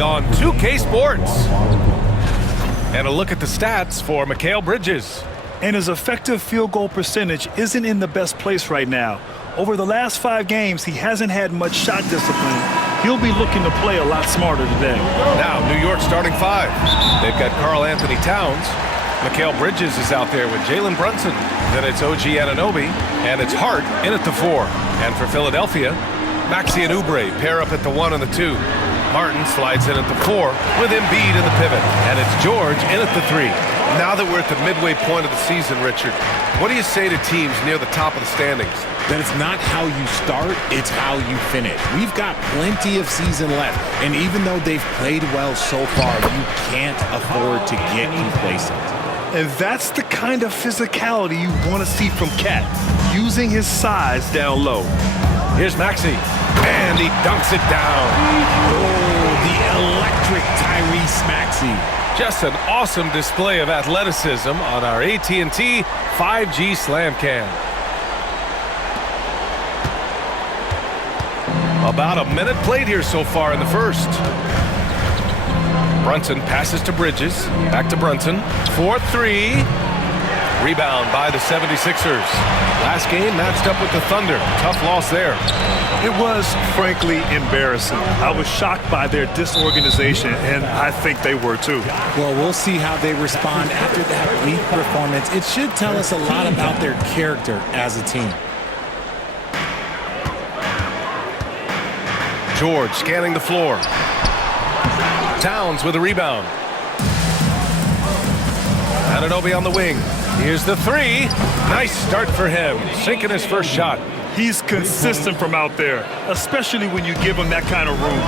only on 2K Sports. And a look at the stats for Mikal Bridges. And his effective field goal percentage isn't in the best place right now. Over the last 5 games, he hasn't had much shot discipline. He'll be looking to play a lot smarter today. Now, New York starting 5. They've got Karl Anthony Towns. Mikal Bridges is out there with Jalen Brunson. Then it's OG Anunoby, and it's Hart in at the 4. And for Philadelphia, Maxey and Oubre pair up at the 1 and the 2. Martin slides in at the 4 with Embiid in the pivot. And it's George in at the 3. Now that we're at the midway point of the season, Richard, what do you say to teams near the top of the standings? That it's not how you start, it's how you finish. We've got plenty of season left, and even though they've played well so far, you can't afford to get complacent. And that's the kind of physicality you want to see from Cat, using his size down low. Here's Maxey, and he dunks it down. Oh, the electric Tyrese Maxey. Just an awesome display of athleticism on our AT&T 5G Slam Cam. About a minute played here so far in the first. Brunson passes to Bridges. Back to Brunson. 4-3. Rebound by the 76ers. Last game matched up with the Thunder. Tough loss there. It was, frankly, embarrassing. I was shocked by their disorganization, and I think they were too. Well, we'll see how they respond after that weak performance. It should tell us a lot about their character as a team. George scanning the floor. Towns with a rebound. Anunoby on the wing. Here's the 3. Nice start for him. Sinking his first shot. He's consistent from out there, especially when you give him that kind of room.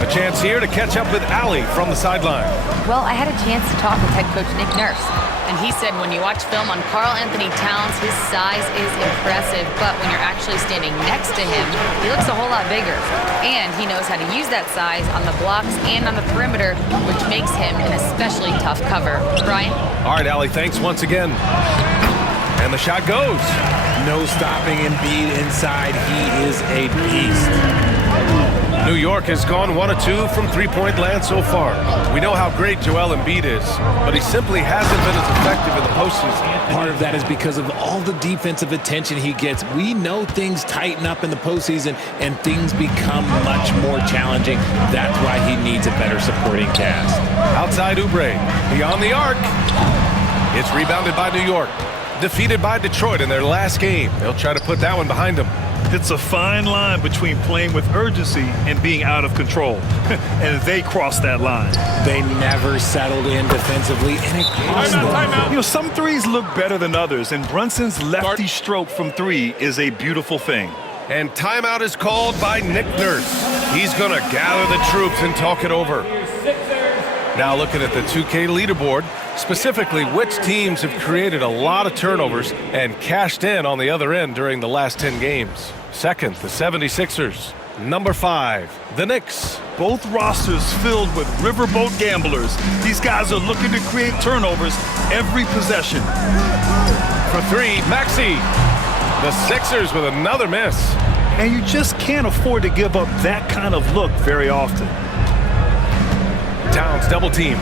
A chance here to catch up with Allie from the sideline. Well, I had a chance to talk with head coach Nick Nurse, and he said when you watch film on Karl Anthony Towns, his size is impressive, but when you're actually standing next to him, he looks a whole lot bigger. And he knows how to use that size on the blocks and on the perimeter, which makes him an especially tough cover. Brian? All right, Allie, thanks once again. And the shot goes. No stopping Embiid inside. He is a beast. New York has gone 1 of 2 from three-point land so far. We know how great Joel Embiid is, but he simply hasn't been as effective in the postseason. Part of that is because of all the defensive attention he gets. We know things tighten up in the postseason and things become much more challenging. That's why he needs a better supporting cast. Outside Oubre, beyond the arc. It's rebounded by New York. Defeated by Detroit in their last game. They'll try to put that one behind them. It's a fine line between playing with urgency and being out of control. And they crossed that line. They never settled in defensively, and it cost them. You know, some threes look better than others, and Brunson's lefty stroke from 3 is a beautiful thing. And timeout is called by Nick Nurse. He's going to gather the troops and talk it over. Now looking at the 2K leaderboard, specifically which teams have created a lot of turnovers and cashed in on the other end during the last 10 games. Second, the 76ers. Number 5, the Knicks. Both rosters filled with riverboat gamblers. These guys are looking to create turnovers every possession. For 3, Maxey. The Sixers with another miss. And you just can't afford to give up that kind of look very often. Towns double team.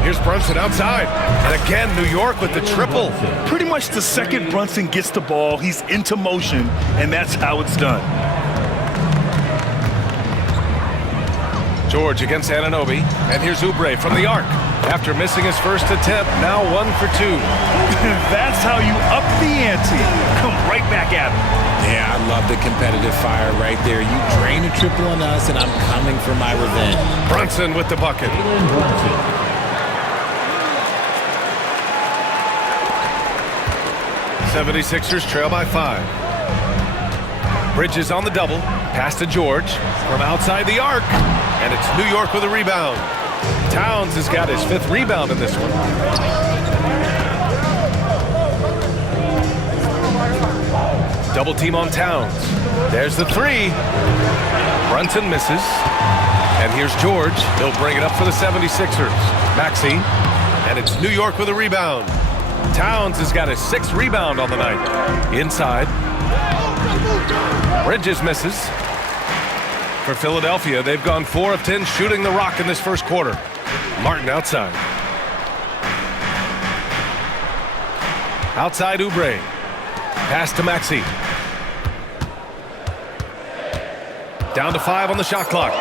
Here's Brunson outside. And again, New York with the triple. Pretty much the second Brunson gets the ball, he's into motion, and that's how it's done. George against Anunoby. And here's Oubre from the arc. After missing his first attempt, now 1 for 2. That's how you up the ante. Come right back at him. Yeah, I love the competitive fire right there. You drain a triple on us, and I'm coming for my revenge. Brunson with the bucket. 76ers trail by 5. Bridges on the double. Pass to George from outside the arc. And it's New York with a rebound. Towns has got his 5th rebound in this one. Double team on Towns. There's the 3. Brunson misses. And here's George. He'll bring it up for the 76ers. Maxey. And it's New York with a rebound. Towns has got his 6th rebound on the night. Inside. Bridges misses. For Philadelphia, they've gone 4 of 10 shooting the rock in this first quarter. Martin outside. Outside Oubre. Pass to Maxey. Down to 5 on the shot clock.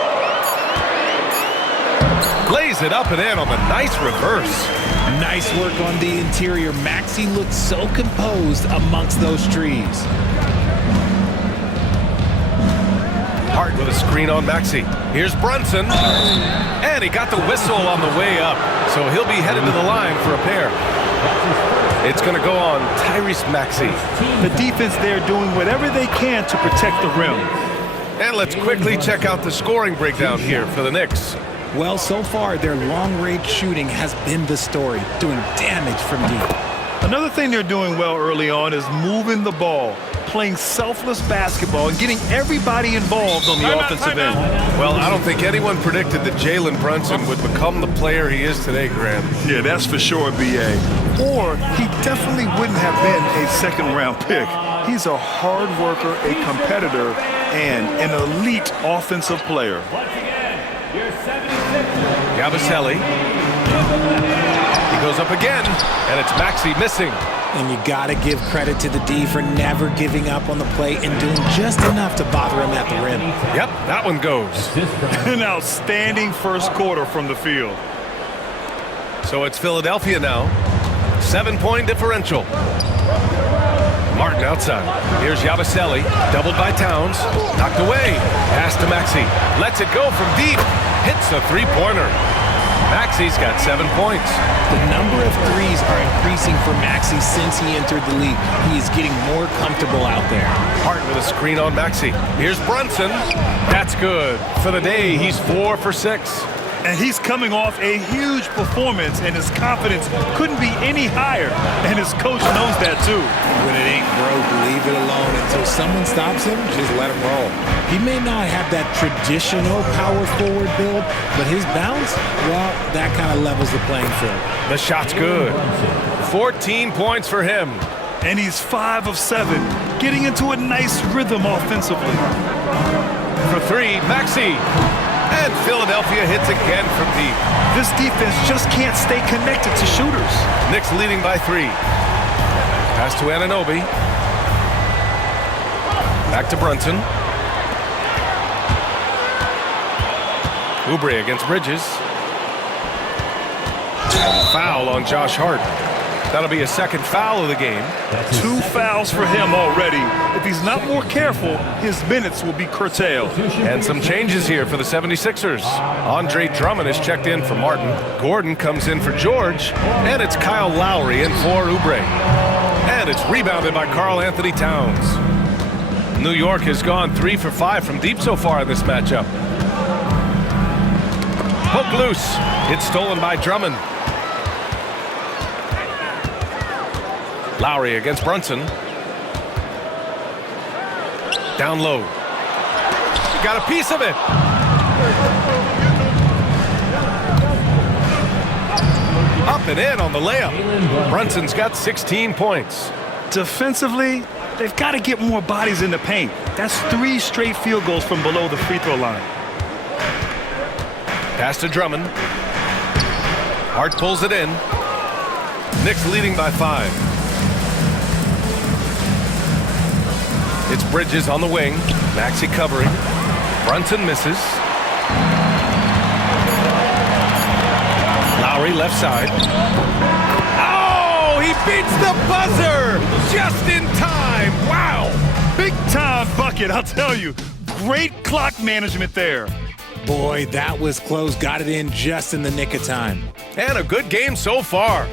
Lays it up and in on the nice reverse. Nice work on the interior. Maxey looked so composed amongst those trees. Hart with a screen on Maxey. Here's Brunson. And he got the whistle on the way up. So he'll be headed to the line for a pair. It's going to go on Tyrese Maxey. The defense there doing whatever they can to protect the rim. And let's quickly check out the scoring breakdown here for the Knicks. Well, so far, their long-range shooting has been the story, doing damage from deep. Another thing they're doing well early on is moving the ball, playing selfless basketball, and getting everybody involved on the offensive end. Well, I don't think anyone predicted that Jalen Brunson would become the player he is today, Grant. Yeah, that's for sure, B.A. Or he definitely wouldn't have been a second-round pick. He's a hard worker, a competitor, and an elite offensive player. Yabusele. He goes up again, and it's Maxey missing. And you got to give credit to the D for never giving up on the play and doing just enough to bother him at the rim. Yep, that one goes. An outstanding first quarter from the field. So it's Philadelphia now. 7-point differential. Martin outside. Here's Yabusele, doubled by Towns. Knocked away. Pass to Maxey. Lets it go from deep. Hits the three-pointer. Maxey's got 7 points. The number of threes are increasing for Maxey since he entered the league. He is getting more comfortable out there. Hart with a screen on Maxey. Here's Brunson. That's good. For the day, he's 4 for 6. And he's coming off a huge performance, and his confidence couldn't be any higher. And his coach knows that, too. When it ain't broke, leave it alone. Until someone stops him, just let him roll. He may not have that traditional power forward build, but his bounce, well, that kind of levels the playing field. The shot's good. 14 points for him. And he's 5 of 7, getting into a nice rhythm offensively. For 3, Maxey. And Philadelphia hits again from deep. This defense just can't stay connected to shooters. Knicks leading by 3. Pass to Anunoby. Back to Brunson. Oubre against Bridges. And foul on Josh Hart. That'll be a second foul of the game. 2 fouls for him already. If he's not more careful, his minutes will be curtailed. And some changes here for the 76ers. Andre Drummond is checked in for Martin. Gordon comes in for George. And it's Kyle Lowry in for Oubre. And it's rebounded by Karl Anthony Towns. New York has gone 3 for 5 from deep so far in this matchup. Poke loose. It's stolen by Drummond. Lowry against Brunson. Down low. Got a piece of it. Up and in on the layup. Brunson's got 16 points. Defensively, they've got to get more bodies in the paint. That's 3 straight field goals from below the free throw line. Pass to Drummond. Hart pulls it in. Knicks leading by 5. It's Bridges on the wing. Maxey covering. Brunson misses. Lowry left side. Oh, he beats the buzzer just in time. Wow. Big time bucket, I'll tell you. Great clock management there. Boy, that was close. Got it in just in the nick of time. And a good game so far.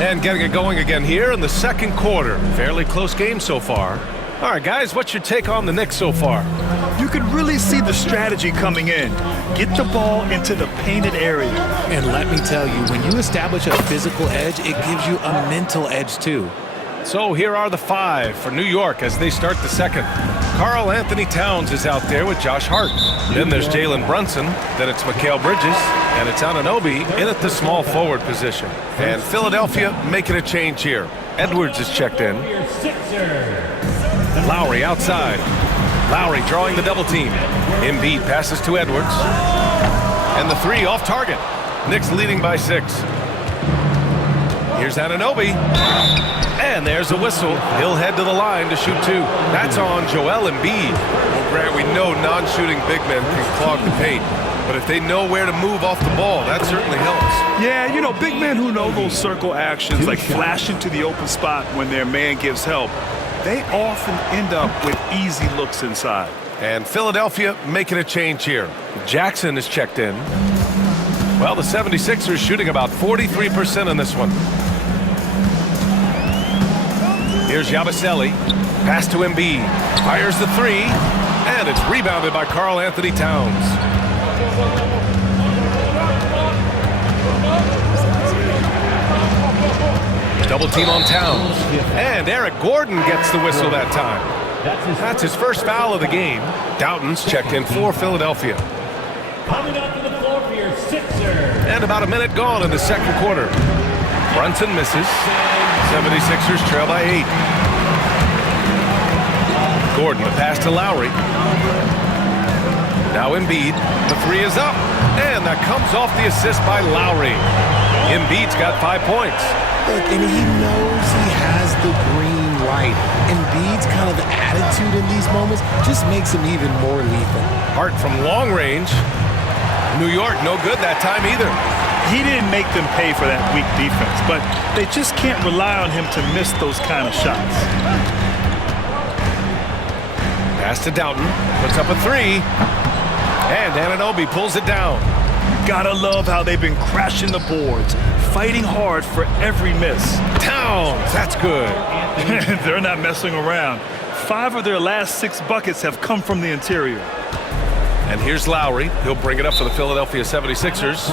And getting it going again here in the second quarter. Fairly close game so far. All right, guys, what's your take on the Knicks so far? You can really see the strategy coming in. Get the ball into the painted area. And let me tell you, when you establish a physical edge, it gives you a mental edge too. So here are the 5 for New York as they start the second. Karl Anthony Towns is out there with Josh Hart. Then there's Jalen Brunson. Then it's Mikal Bridges. And it's Anunoby in at the small forward position. And Philadelphia making a change here. Edwards is checked in. Lowry outside. Lowry drawing the double team. Embiid passes to Edwards. And the three off target. Knicks leading by 6. Here's Anunoby. And there's a whistle. He'll head to the line to shoot 2. That's on Joel Embiid. Well, Grant, we know non-shooting big men can clog the paint. But if they know where to move off the ball, that certainly helps. Yeah, you know, big men who know those circle actions, like flashing to the open spot when their man gives help, they often end up with easy looks inside. And Philadelphia making a change here. Jackson is checked in. Well, the 76ers shooting about 43% in this one. Here's Yabusele. Pass to Embiid. Fires the 3. And it's rebounded by Karl Anthony Towns. Double team on Towns. And Eric Gordon gets the whistle that time. That's his first foul of the game. Doughton's checked in for Philadelphia. Coming up to the floor for your Sixers. And about a minute gone in the second quarter. Brunson misses. 76ers trail by 8. Gordon, the pass to Lowry. Now Embiid. The 3 is up. And that comes off the assist by Lowry. Embiid's got 5 points. Look, and he knows he has the green light. Embiid's kind of the attitude in these moments just makes him even more lethal. Hart from long range. New York, no good that time either. He didn't make them pay for that weak defense, but they just can't rely on him to miss those kind of shots. Pass to Doughton. Puts up a 3. And Anunoby pulls it down. Gotta love how they've been crashing the boards, fighting hard for every miss. Towns, that's good. They're not messing around. 5 of their last 6 buckets have come from the interior. And here's Lowry. He'll bring it up for the Philadelphia 76ers.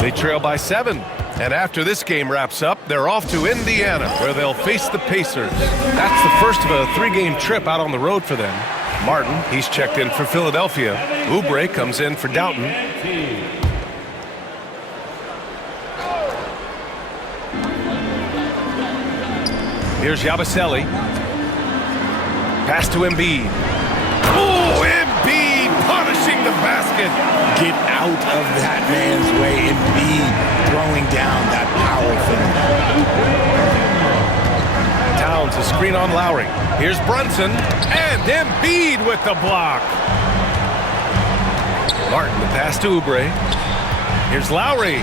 They trail by 7. And after this game wraps up, they're off to Indiana, where they'll face the Pacers. That's the first of a 3-game trip out on the road for them. Martin, he's checked in for Philadelphia. Oubre comes in for Doughton. Here's Yabusele. Pass to Embiid. Oh, Embiid punishing the basket. Get out of that man's way. Embiid throwing down that power thing. Towns, a screen on Lowry. Here's Brunson. And Embiid with the block. Martin, the pass to Oubre. Here's Lowry.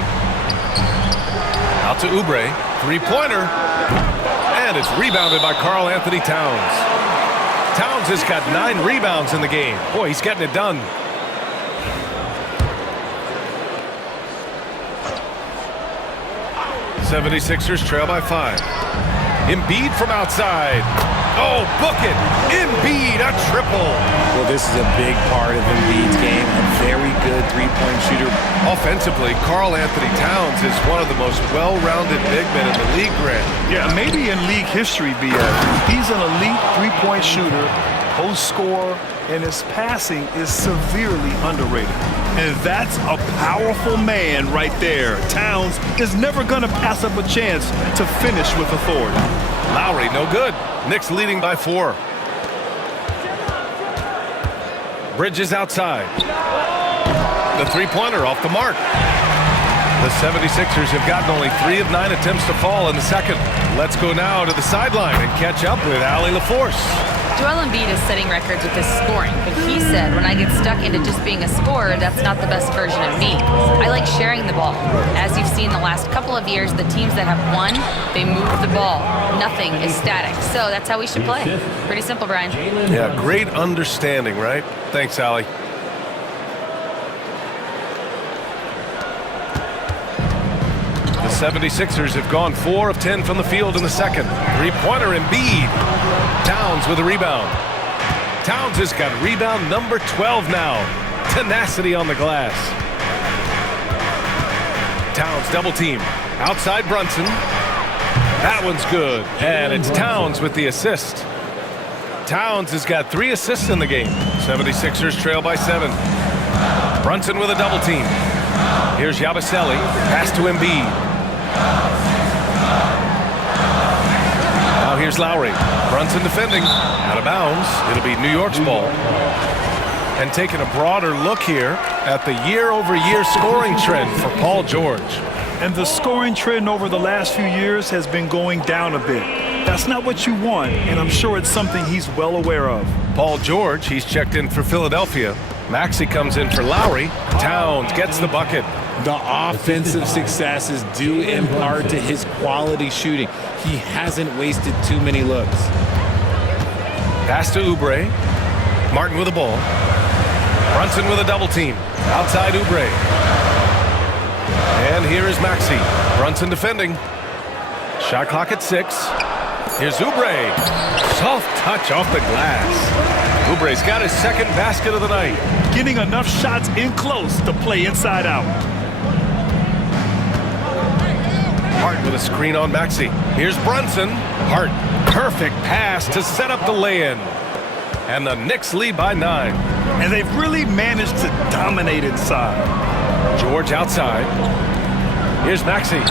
Out to Oubre. 3-pointer. And it's rebounded by Karl Anthony Towns. Towns has got 9 rebounds in the game. Boy, he's getting it done. '76ers trail by 5. Embiid from outside. Oh, book it. Embiid, a triple. Well, this is a big part of Embiid's game. A very good three-point shooter. Offensively, Karl Anthony Towns is one of the most well-rounded big men in the league, Grant. Yeah, maybe in league history, BS. He's an elite three-point shooter, post scorer, and his passing is severely underrated. And that's a powerful man right there. Towns is never going to pass up a chance to finish with authority. Lowry, no good. Knicks leading by 4. Bridges outside. The three-pointer off the mark. The 76ers have gotten only 3 of 9 attempts to fall in the second. Let's go now to the sideline and catch up with Allie LaForce. Joel Embiid is setting records with his scoring, but he said, when I get stuck into just being a scorer, that's not the best version of me. I like sharing the ball. As you've seen the last couple of years, the teams that have won, they move the ball. Nothing is static. So that's how we should play. Pretty simple, Brian. Yeah, great understanding, right? Thanks, Allie. The 76ers have gone 4 of 10 from the field in the second. Three-pointer Embiid. Towns with a rebound. Towns has got rebound number 12 now. Tenacity on the glass. Towns double team. Outside Brunson. That one's good. And it's Towns with the assist. Towns has got 3 assists in the game. 76ers trail by 7. Brunson with a double team. Here's Yabusele. Pass to Embiid. Now here's Lowry. Brunson defending. Out of bounds. It'll be New York's ball. And taking a broader look here at the year-over-year scoring trend for Paul George. And the scoring trend over the last few years has been going down a bit. That's not what you want, and I'm sure it's something he's well aware of. Paul George, he's checked in for Philadelphia. Maxey comes in for Lowry. Towns gets the bucket. The offensive successes due in part to his quality shooting. He hasn't wasted too many looks. Pass to Oubre. Martin with the ball. Brunson with a double team. Outside Oubre. And here is Maxey. Brunson defending. Shot clock at 6. Here's Oubre. Soft touch off the glass. Oubre's got his second basket of the night. Getting enough shots in close to play inside out. Hart with a screen on Maxey. Here's Brunson. Hart, perfect pass to set up the lay-in. And the Knicks lead by 9. And they've really managed to dominate inside. George outside. Here's Maxey.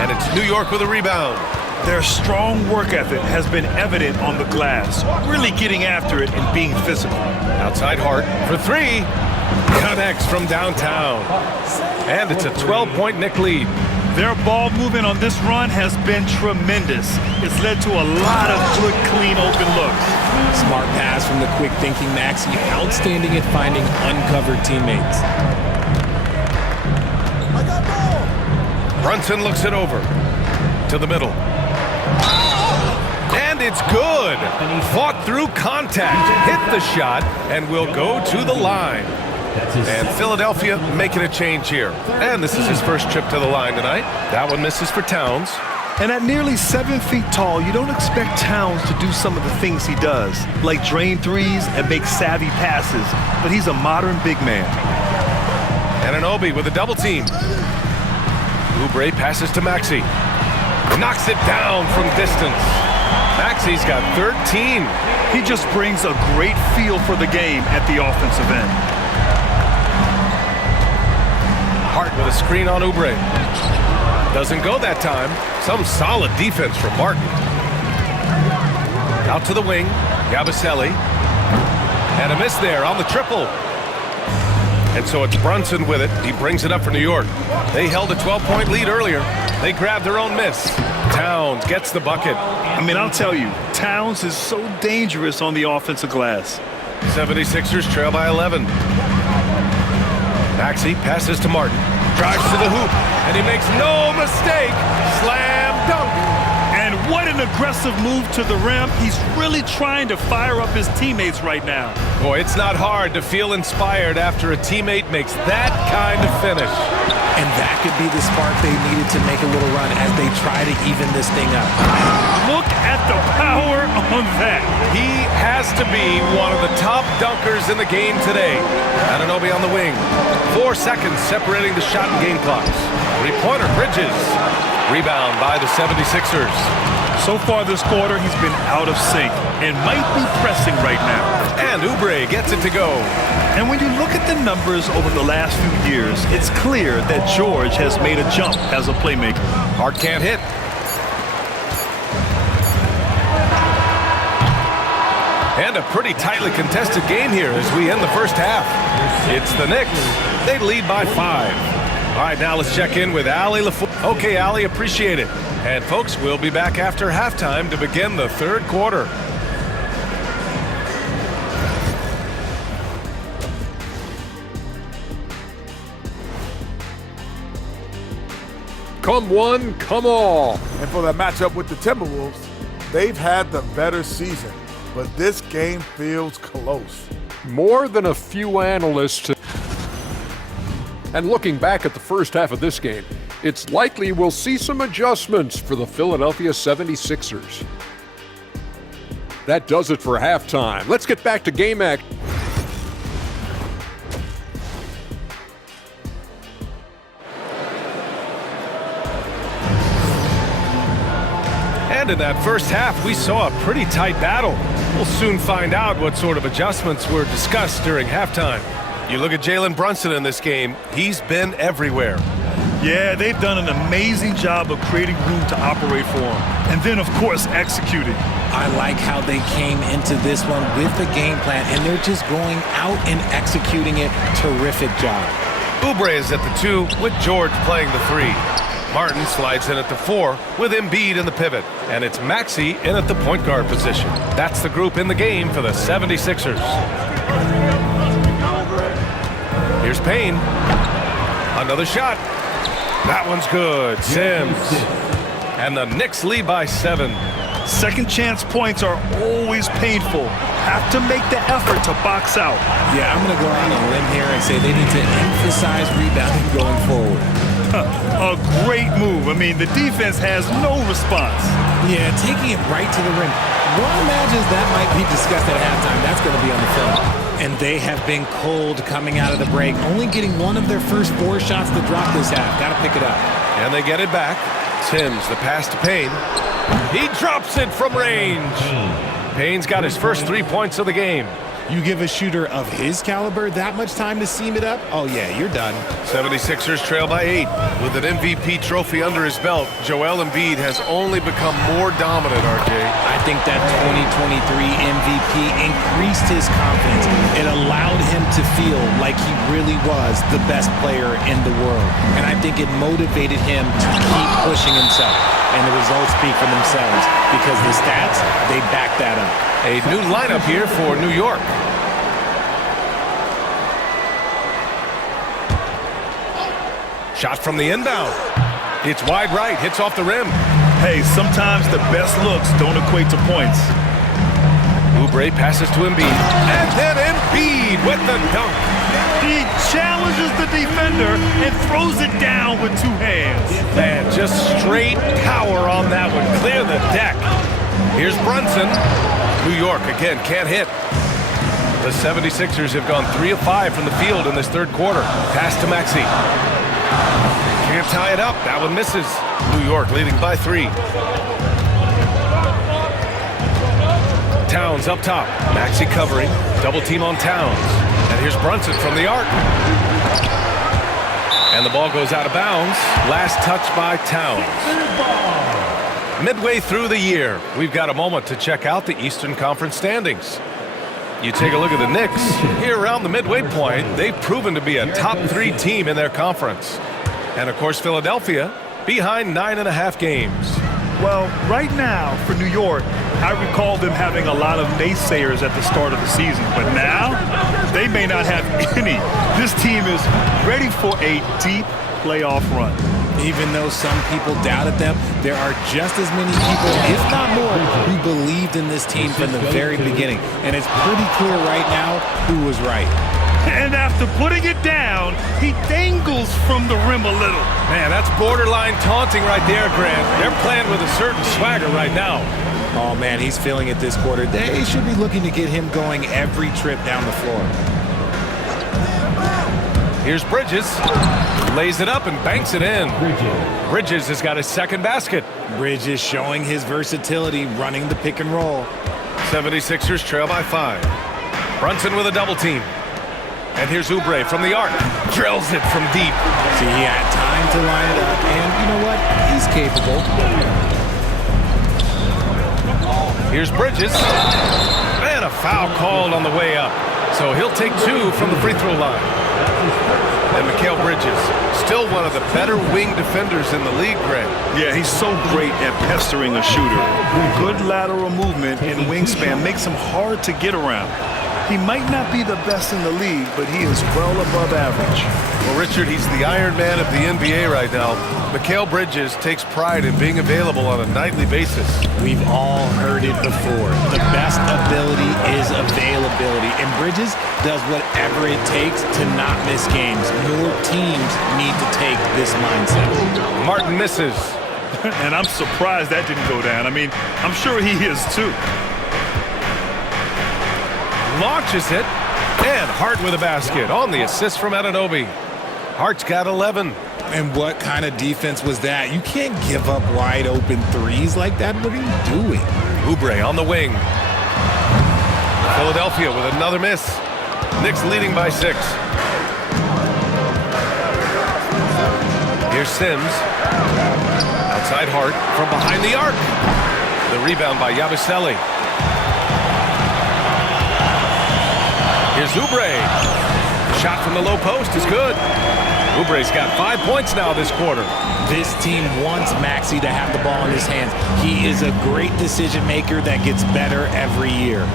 And it's New York with a rebound. Their strong work ethic has been evident on the glass, really getting after it and being physical. Outside Hart for 3. Connects from downtown. And it's a 12-point Knick lead. Their ball movement on this run has been tremendous. It's led to a lot of good, clean, open looks. Smart pass from the quick-thinking Maxey. Outstanding at finding uncovered teammates. Brunson looks it over to the middle. And it's good. Fought through contact, hit the shot, and will go to the line. And Philadelphia making a change here. And this is his first trip to the line tonight. That one misses for Towns. And at nearly 7 feet tall, you don't expect Towns to do some of the things he does, like drain threes and make savvy passes. But he's a modern big man. Anunoby with a double team. Oubre passes to Maxey. Knocks it down from distance. Maxey's got 13. He just brings a great feel for the game at the offensive end. Hart with a screen on Oubre. Doesn't go that time. Some solid defense from Martin. Out to the wing. Yabusele. And a miss there on the triple. And so it's Brunson with it. He brings it up for New York. They held a 12-point lead earlier. They grabbed their own miss. Towns gets the bucket. I mean, I'll tell you, Towns is so dangerous on the offensive glass. 76ers trail by 11. Maxey passes to Martin. Drives to the hoop. And he makes no mistake. Slam dunk. And what an aggressive move to the rim. He's really trying to fire up his teammates right now. Boy, it's not hard to feel inspired after a teammate makes that kind of finish. And that could be the spark they needed to make a little run as they try to even this thing up. Look at the power on that. He has to be one of the top dunkers in the game today. Anunoby on the wing. 4 seconds separating the shot and game clocks. Three-pointer, Bridges. Rebound by the 76ers. So far this quarter, he's been out of sync and might be pressing right now. And Oubre gets it to go. And when you look at the numbers over the last few years, it's clear that George has made a jump as a playmaker. Hart can't hit. And a pretty tightly contested game here as we end the first half. It's the Knicks. They lead by 5. All right, now let's check in with Allie LaFleur. Okay, Allie, appreciate it. And folks, we'll be back after halftime to begin the third quarter. Come one, come all. And for that matchup with the Timberwolves, they've had the better season, but this game feels close. More than a few analysts. And looking back at the first half of this game, it's likely we'll see some adjustments for the Philadelphia 76ers. That does it for halftime. Let's get back to game action. And in that first half, we saw a pretty tight battle. We'll soon find out what sort of adjustments were discussed during halftime. You look at Jalen Brunson in this game, he's been everywhere. Yeah, they've done an amazing job of creating room to operate for him. And then, of course, executing. I like how they came into this one with the game plan, and they're just going out and executing it. Terrific job. Oubre is at the 2 with George playing the 3. Martin slides in at the 4 with Embiid in the pivot. And it's Maxey in at the point guard position. That's the group in the game for the 76ers. Here's Payne. Another shot. That one's good. Sims. And the Knicks lead by 7. Second chance points are always painful. Have to make the effort to box out. Yeah, I'm going to go out on a limb here and say they need to emphasize rebounding going forward. A great move. I mean, the defense has no response. Yeah, taking it right to the rim. One imagines that might be discussed at halftime. That's going to be on the film. And they have been cold coming out of the break, only getting one of their first 4 shots to drop this half. Got to pick it up. And they get it back. Sims, the pass to Payne. He drops it from range. Payne's got his first 3 points of the game. You give a shooter of his caliber that much time to seam it up? Oh, yeah, you're done. 76ers trail by 8. With an MVP trophy under his belt, Joel Embiid has only become more dominant, RJ. I think that 2023 MVP increased his confidence. It allowed him to feel like he really was the best player in the world. And I think it motivated him to keep pushing himself. And the results speak for themselves because the stats, they back that up. A new lineup here for New York. Shot from the inbound. It's wide right, hits off the rim. Hey, sometimes the best looks don't equate to points. Oubre passes to Embiid. And then Embiid with the dunk. He challenges the defender and throws it down with 2 hands. Man, just straight power on that one. Clear the deck. Here's Brunson. New York, again, can't hit. The 76ers have gone 3 of 5 from the field in this third quarter. Pass to Maxey. Can't tie it up. That one misses. New York leading by 3. Towns up top. Maxey covering. Double team on Towns. And here's Brunson from the arc. And the ball goes out of bounds. Last touch by Towns. Midway through the year, we've got a moment to check out the Eastern Conference standings. You take a look at the Knicks. Here around the midway point, they've proven to be a top 3 team in their conference. And of course, Philadelphia behind 9.5 games. Well, right now for New York, I recall them having a lot of naysayers at the start of the season. But now, they may not have any. This team is ready for a deep playoff run. Even though some people doubted them, there are just as many people, if not more, who believed in this team from the very beginning. And it's pretty clear right now who was right. And after putting it down, he dangles from the rim a little. Man, that's borderline taunting right there, Grant. They're playing with a certain swagger right now. Oh, man, he's feeling it this quarter. They should be looking to get him going every trip down the floor. Here's Bridges. Lays it up and banks it in. Bridges has got his second basket. Bridges showing his versatility, running the pick and roll. 76ers trail by 5. Brunson with a double team. And here's Oubre from the arc. Drills it from deep. See, he had time to line it up, and you know what? He's capable. Here's Bridges. And a foul called on the way up. So he'll take 2 from the free throw line. And Mikal Bridges, still one of the better wing defenders in the league, Grant. Yeah, he's so great at pestering a shooter. Good lateral movement and wingspan makes him hard to get around. He might not be the best in the league, but he is well above average. Well, Richard, he's the Iron Man of the NBA right now. Mikal Bridges takes pride in being available on a nightly basis. We've all heard it before. The best ability is availability, and Bridges does whatever it takes to not miss games. More teams need to take this mindset. Martin misses. And I'm surprised that didn't go down. I mean, I'm sure he is too. Launches it, and Hart with a basket on the assist from Anunoby. Hart's got 11. And what kind of defense was that? You can't give up wide open threes like that. What are you doing? Oubre on the wing. Philadelphia with another miss. Knicks leading by 6. Here's Sims. Outside Hart from behind the arc. The rebound by Yabusele. Here's Oubre. The shot from the low post is good. Oubre's got 5 points now this quarter. This team wants Maxey to have the ball in his hands. He is a great decision maker that gets better every year.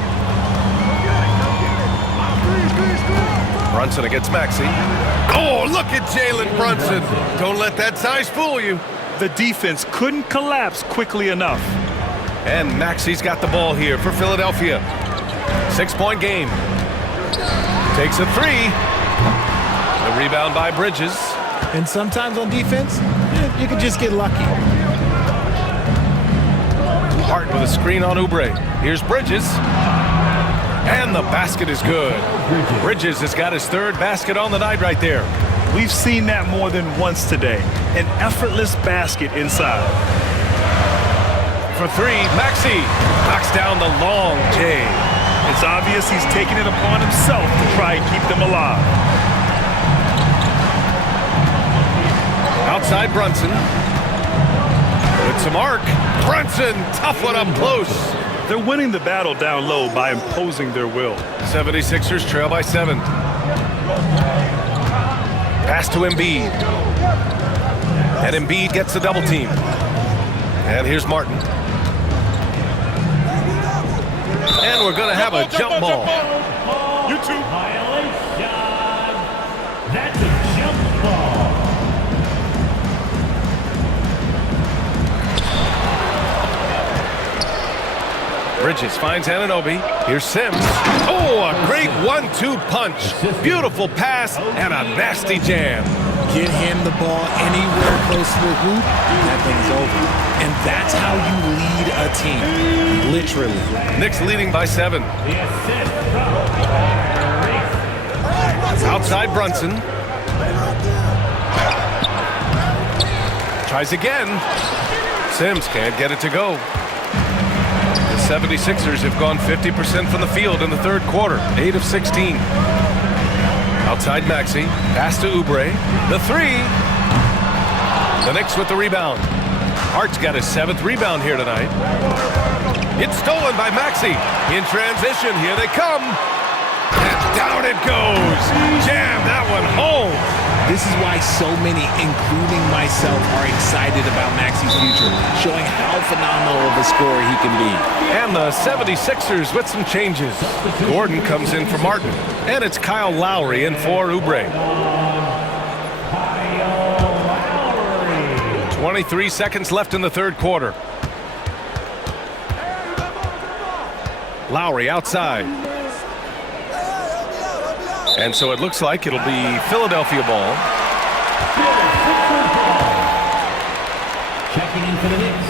Brunson against Maxey. Oh, look at Jalen Brunson. Don't let that size fool you. The defense couldn't collapse quickly enough. And Maxey's got the ball here for Philadelphia. 6-point game. Takes a three. The rebound by Bridges. And sometimes on defense, you can just get lucky. Hart with a screen on Oubre. Here's Bridges. And the basket is good. Bridges has got his third basket on the night right there. We've seen that more than once today. An effortless basket inside. For three, Maxey knocks down the long J. It's obvious he's taking it upon himself to try and keep them alive. Outside Brunson. With some arc. Brunson, tough one up close. They're winning the battle down low by imposing their will. 76ers trail by 7. Pass to Embiid. And Embiid gets the double team. And here's Martin. And we're going to have a jump ball. You two. Violation. That's a jump ball. Bridges finds Anunoby. Here's Sims. Oh, a great 1-2 punch. Beautiful pass and a nasty jam. Get him the ball anywhere close to the hoop, that thing's over. And that's how you lead a team, literally. Knicks leading by 7. The assist. Outside Brunson. Tries again. Sims can't get it to go. The 76ers have gone 50% from the field in the third quarter, 8 of 16. Outside Maxey, pass to Oubre. The three. The Knicks with the rebound. Hart's got his 7th rebound here tonight. It's stolen by Maxey. In transition, here they come. And down it goes. Jam that one home. This is why so many, including myself, are excited about Maxey's future, showing how phenomenal of a scorer he can be. And the 76ers with some changes. Gordon comes in for Martin. And it's Kyle Lowry in for Oubre. 23 seconds left in the third quarter. Lowry outside. And so it looks like it'll be Philadelphia ball. Checking in for the Knicks,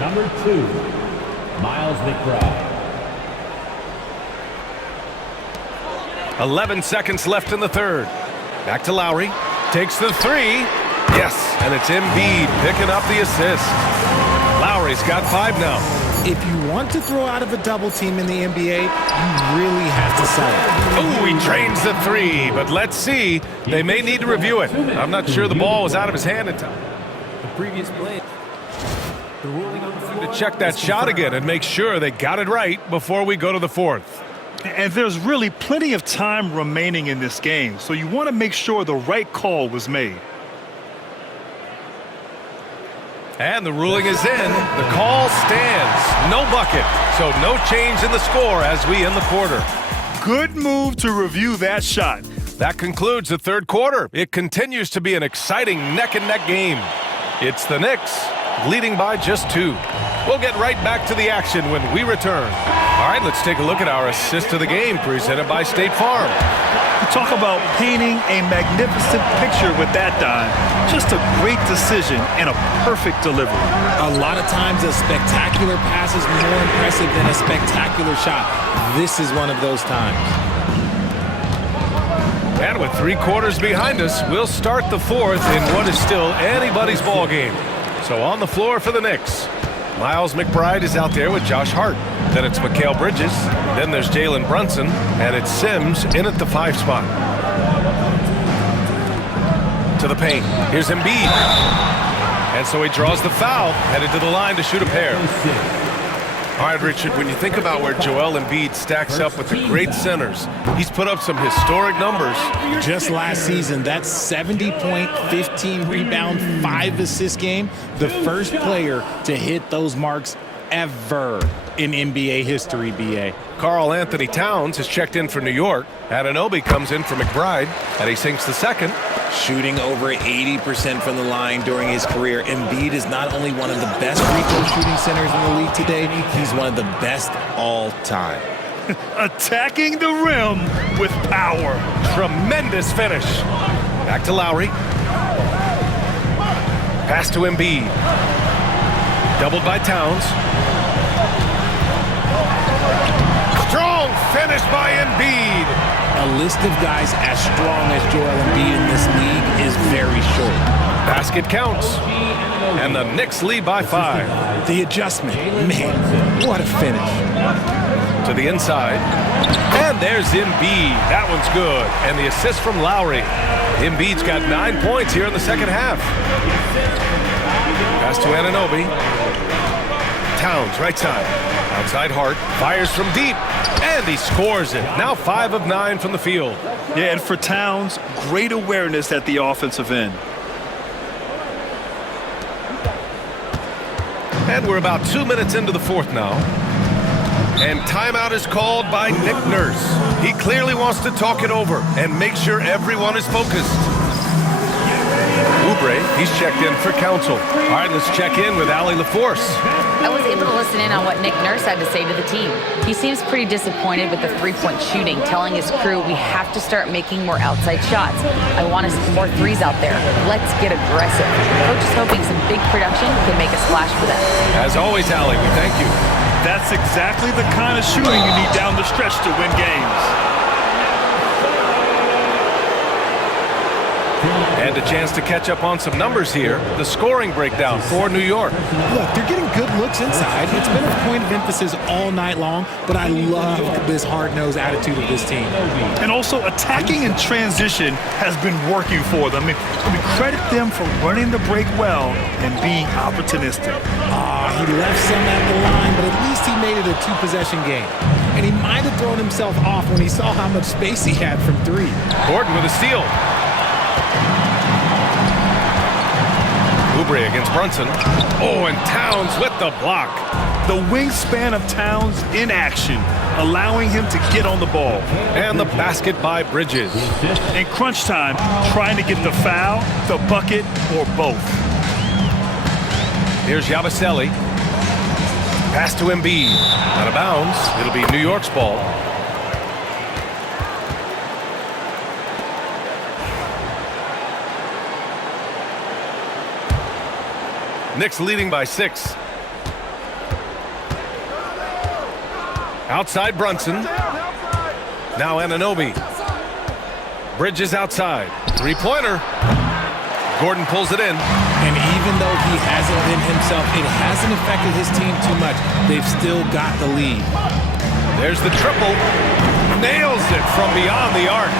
number 2, Miles McBride. 11 seconds left in the third. Back to Lowry. Takes the three. Yes, and it's Embiid picking up the assist. Lowry's got 5 now. If you want to throw out of a double team in the NBA, you really have to sell it. Oh, he drains the three, but let's see. They may need to review it. I'm not sure the ball was out of his hand in time. The previous play. The ruling on the floor to check that shot again and make sure they got it right before we go to the fourth. And there's really plenty of time remaining in this game, so you want to make sure the right call was made. And the ruling is in. The call stands. No bucket. So no change in the score as we end the quarter. Good move to review that shot. That concludes the third quarter. It continues to be an exciting neck-and-neck game. It's the Knicks leading by just 2. We'll get right back to the action when we return. All right, let's take a look at our assist of the game presented by State Farm. Talk about painting a magnificent picture with that dime. Just a great decision and a perfect delivery. A lot of times a spectacular pass is more impressive than a spectacular shot. This is one of those times. And with 3 quarters behind us, we'll start the fourth in what is still anybody's ball game. So on the floor for the Knicks, Miles McBride is out there with Josh Hart. Then it's Mikal Bridges. Then there's Jalen Brunson. And it's Sims in at the 5 spot. to the paint. Here's Embiid. And so he draws the foul, headed to the line to shoot a pair. All right, Richard, when you think about where Joel Embiid stacks up with the great centers, he's put up some historic numbers. Just last season, that 70-point, 15-rebound, 5-assist game, the first player to hit those marks ever in NBA history, B.A. Karl Anthony Towns has checked in for New York. Anunoby comes in for McBride, and he sinks the second. Shooting over 80% from the line during his career, Embiid is not only one of the best free throw shooting centers in the league today, he's one of the best all time. Attacking the rim with power. Tremendous finish. Back to Lowry. Pass to Embiid. Doubled by Towns. Strong finish by Embiid. A list of guys as strong as Joel Embiid in this league is very short. Basket counts. And the Knicks lead by 5. The adjustment, man, what a finish. To the inside. And there's Embiid. That one's good. And the assist from Lowry. Embiid's got 9 points here in the second half. Pass to Anunoby. Towns, right side. Outside Hart. Fires from deep. And he scores it. Now 5 of 9 from the field. Yeah, and for Towns, great awareness at the offensive end. And we're about 2 minutes into the fourth now. And timeout is called by Nick Nurse. He clearly wants to talk it over and make sure everyone is focused. Oubre, he's checked in for counsel. All right, let's check in with Allie LaForce. I was able to listen in on what Nick Nurse had to say to the team. He seems pretty disappointed with the three-point shooting, telling his crew we have to start making more outside shots. I want to see more threes out there. Let's get aggressive. Coach is hoping some big production can make a splash for them. As always, Allie, we thank you. That's exactly the kind of shooting you need down the stretch to win games. And a chance to catch up on some numbers here. The scoring breakdown for New York. Look, they're getting good looks inside. It's been a point of emphasis all night long, but I love this hard-nosed attitude of this team. And also, attacking in transition has been working for them. I mean, credit them for running the break well and being opportunistic. He left some at the line, but at least he made it a 2-possession game. And he might have thrown himself off when he saw how much space he had from 3. Gordon with a steal. Oubre against Brunson. Oh, and Towns with the block. The wingspan of Towns in action, allowing him to get on the ball. And the basket by Bridges. In crunch time, trying to get the foul, the bucket, or both. Here's Yabusele. Pass to Embiid. Out of bounds. It'll be New York's ball. Knicks leading by 6. Outside Brunson. Now Anunoby. Bridges outside. Three-pointer. Gordon pulls it in. And even though he hasn't been himself, it hasn't affected his team too much. They've still got the lead. There's the triple. Nails it from beyond the arc.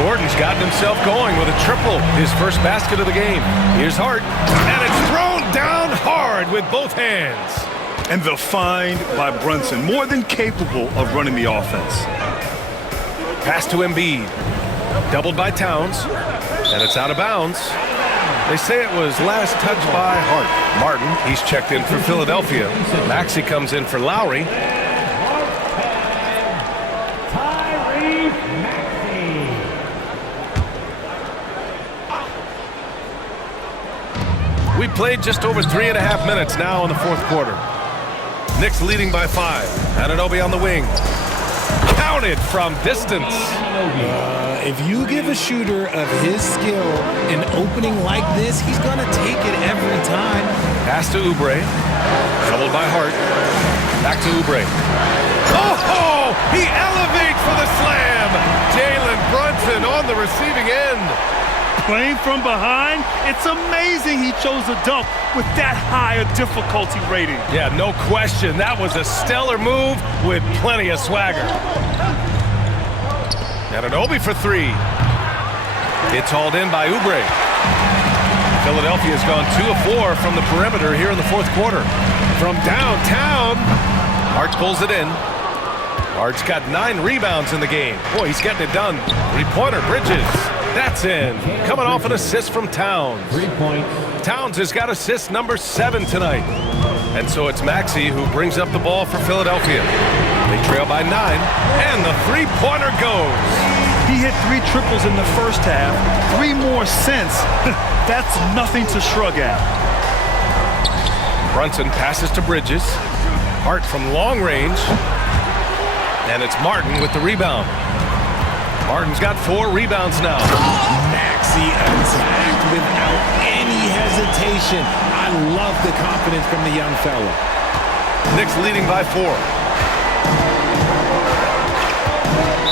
Gordon's gotten himself going with a triple. His first basket of the game. Here's Hart. And it's thrown down hard with both hands. And the find by Brunson, more than capable of running the offense. Pass to Embiid. Doubled by Towns. And it's out of bounds. They say it was last touched by Hart. Martin, he's checked in for Philadelphia. Maxey comes in for Lowry. We played just over 3.5 minutes now in the fourth quarter. Knicks leading by 5. Anunoby on the wing. Counted from distance. If you give a shooter of his skill an opening like this, he's going to take it every time. Pass to Oubre. Troubled by Hart. Back to Oubre. Oh! He elevates for the slam. Jalen Brunson on the receiving end. Playing from behind, it's amazing he chose a dunk with that high a difficulty rating. Yeah, no question. That was a stellar move with plenty of swagger. Anunoby for 3. It's hauled in by Oubre. Philadelphia's gone 2 of 4 from the perimeter here in the fourth quarter. From downtown, Hart pulls it in. Hart's got 9 rebounds in the game. Boy, he's getting it done. Three-pointer, Bridges. That's in. Coming off an assist from Towns. 3 points. Towns has got assist number 7 tonight. And so it's Maxey who brings up the ball for Philadelphia. They trail by 9, and the three-pointer goes. He hit 3 triples in the first half, 3 more since. That's nothing to shrug at. Brunson passes to Bridges. Hart from long range. And it's Martin with the rebound. Martin's got 4 rebounds now. Maxey attacked without any hesitation. I love the confidence from the young fella. Knicks leading by 4.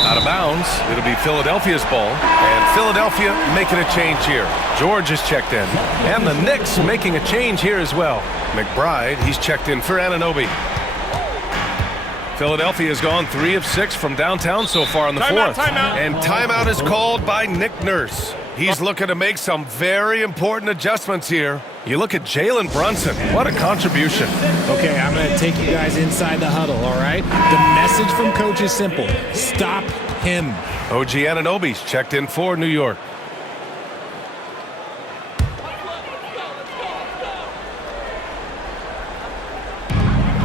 Out of bounds. It'll be Philadelphia's ball. And Philadelphia making a change here. George is checked in. And the Knicks making a change here as well. McBride, he's checked in for Anunoby. Philadelphia has gone 3 of 6 from downtown so far in the fourth. And timeout is called by Nick Nurse. He's looking to make some very important adjustments here. You look at Jalen Brunson. What a contribution. Okay, I'm going to take you guys inside the huddle, all right? The message from coach is simple. Stop him. OG Anunoby's checked in for New York.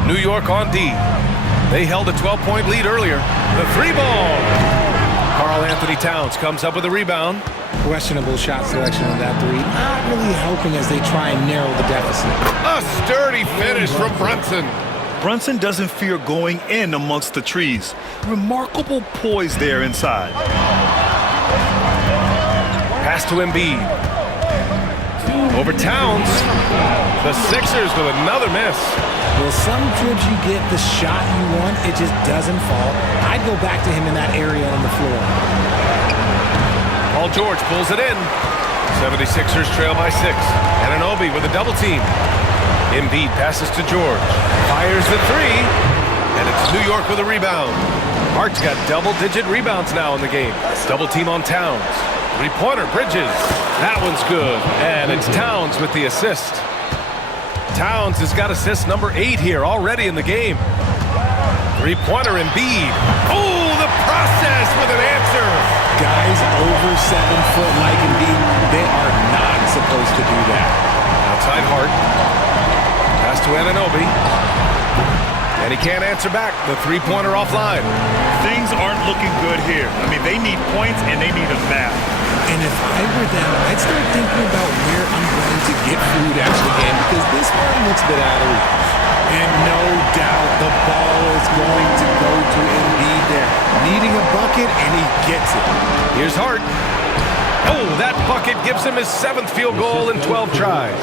New York on D. They held a 12-point lead earlier. The 3-ball. Karl Anthony Towns comes up with a rebound. Questionable shot selection on that 3. Not really helping as they try and narrow the deficit. A sturdy finish from Brunson. Brunson doesn't fear going in amongst the trees. Remarkable poise there inside. Pass to Embiid. Over Towns. The Sixers with another miss. Well, some trips you get the shot you want, it just doesn't fall. I'd go back to him in that area on the floor. Paul George pulls it in. 76ers trail by 6. Anunoby with a double team. Embiid passes to George. Fires the 3. And it's New York with a rebound. Hart's got double-digit rebounds now in the game. Double team on Towns. Three-pointer, Bridges. That one's good. And it's Towns with the assist. Towns has got assist number 8 here already in the game. Three-pointer, Embiid. Oh, the process with an answer. Guys over 7 foot like Embiid, they are not supposed to do that. Outside Hart. Pass to Anunoby. And he can't answer back. The three-pointer offline. Things aren't looking good here. I mean, they need points and they need a bath. And if I were them, I'd start thinking about where I'm going to get food after the game because this one looks a bit out of reach. And no doubt the ball is going to go to Embiid there. Needing a bucket, and he gets it. Here's Hart. Oh, that bucket gives him his 7th field goal in 12 tries.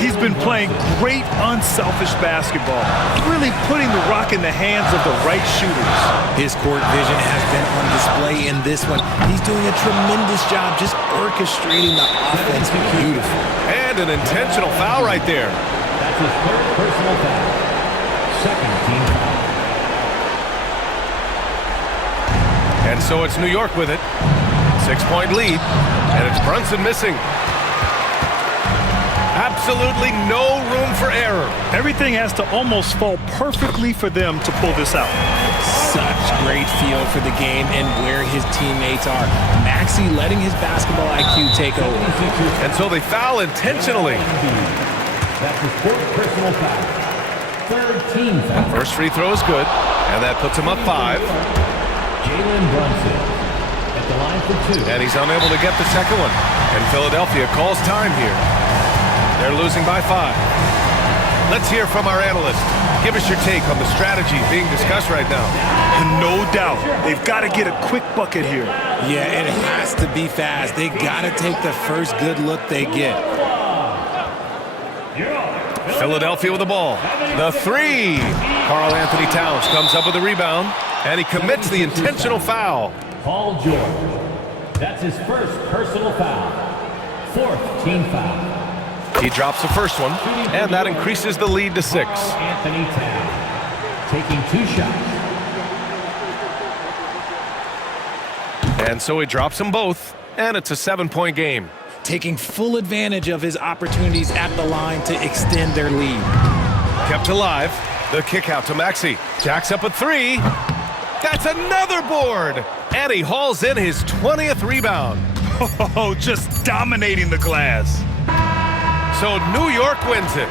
He's been playing great unselfish basketball, really putting the rock in the hands of the right shooters. His court vision has been on display in this one. He's doing a tremendous job just orchestrating the offense. Beautiful. And an intentional foul right there. That's his 3rd personal foul. 2nd team foul. And so it's New York with it. 6-point lead. And it's Brunson missing. Absolutely no room for error. Everything has to almost fall perfectly for them to pull this out. Such great feel for the game and where his teammates are. Maxey letting his basketball IQ take over. And so they foul intentionally. That's his 4th personal foul. 3rd team foul. First free throw is good. And that puts him up 5. Jalen Brunson at the line for 2. And he's unable to get the second one. And Philadelphia calls time here. They're losing by 5. Let's hear from our analyst. Give us your take on the strategy being discussed right now. No doubt. They've got to get a quick bucket here. Yeah, it has to be fast. They got to take the first good look they get. Philadelphia with the ball. The 3. Karl Anthony Towns comes up with a rebound, and he commits the intentional foul. Paul George. That's his 1st personal foul. 4th team foul. He drops the first one, and that increases the lead to 6. Anthony Towns taking 2 shots. And so he drops them both, and it's a 7-point game. taking full advantage of his opportunities at the line to extend their lead. Kept alive. The kick out to Maxey. Jacks up a three. That's another board. And he hauls in his 20th rebound. Oh, just dominating the glass. So New York wins it.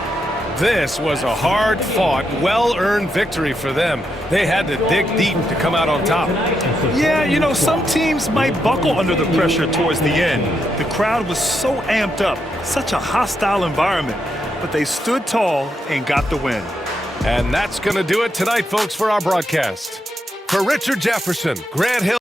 This was a hard-fought, well-earned victory for them. They had to dig deep to come out on top. Yeah, you know, some teams might buckle under the pressure towards the end. The crowd was so amped up, such a hostile environment. But they stood tall and got the win. And that's going to do it tonight, folks, for our broadcast. For Richard Jefferson, Grant Hill.